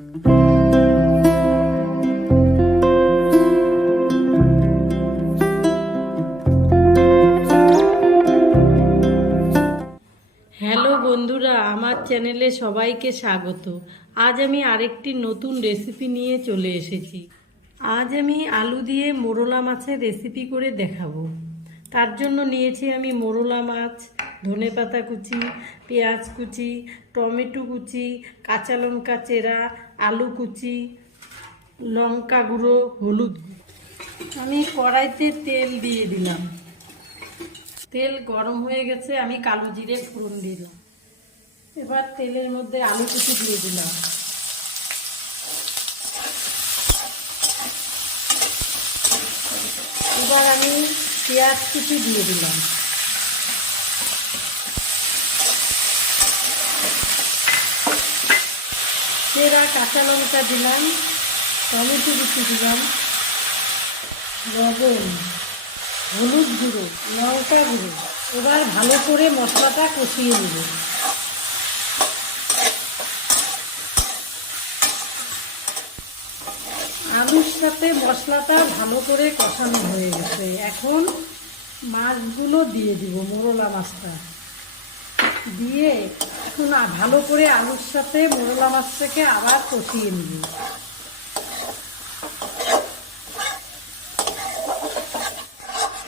Hello বন্ধুরা, আমার চ্যানেলে সবাইকে স্বাগত। আজ আমি আরেকটি নতুন রেসিপি নিয়ে চলে এসেছি। আজ আমি আলু দিয়ে মোরলা মাছের রেসিপি করে দেখাবো। তার জন্য নিয়েছি আমি মোরলা মাছ ধনেপাতা কুচি, পেঁয়াজ কুচি, টমেটো কুচি, কাঁচা লঙ্কা চেরা, আলু কুচি, লঙ্কা গুঁড়ো, হলুদ। আমি কড়াইতে তেল দিয়ে দিলাম। তেল গরম হয়ে গেছে, আমি কালো জিরে ফোড়ন দিলাম। এবার তেলের মধ্যে আলু কুচি দিয়ে দিলাম। এবার আমি পেঁয়াজ কুচি দিয়ে দিলাম। সেরা কাঁচা লঙ্কা দিলাম, টমেটো কুচি দিলাম, লবণ, হলুদ গুঁড়ো, লঙ্কা গুঁড়ো। এবার ভালো করে মশলাটা কষিয়ে নেব। আলুর সাথে মশলাটা ভালো করে কষানো হয়ে গেছে। এখন মাছগুলো দিয়ে দিব, মোরলা মাছটা। দিয়ে এখন আ- ভালো করে আলুর সাথে মোরলা মাছটাকে আবার কষিয়ে নেব।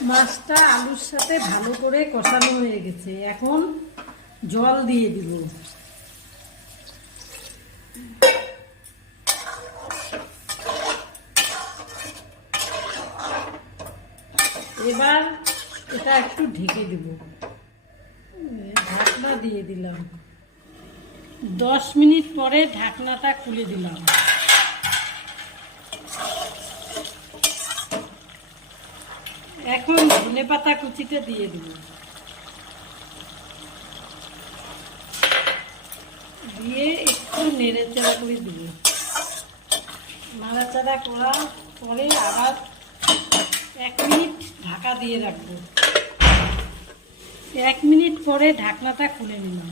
মাছটা আলুর সাথে ভালো করে কষানো হয়ে গেছে। এখন জল দিয়ে দিব। এবার এটা একটু ঢেকে দিব। ঢাকনা দিয়ে দিলাম। দশ মিনিট পরে ঢাকনাটা খুলে দিলাম। এখন ধনে পাতা কুচিটা দিয়ে দিব। দিয়ে একটু নেড়েচাড়া করে দিব। নাড়াচাড়া করার পরে আবার এক মিনিট ঢাকা দিয়ে রাখব। এক মিনিট পরে ঢাকনাটা খুলে নিলাম।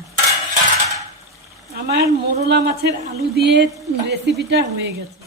আমার মোরলা মাছের আলু দিয়ে রেসিপিটা হয়ে গেছে।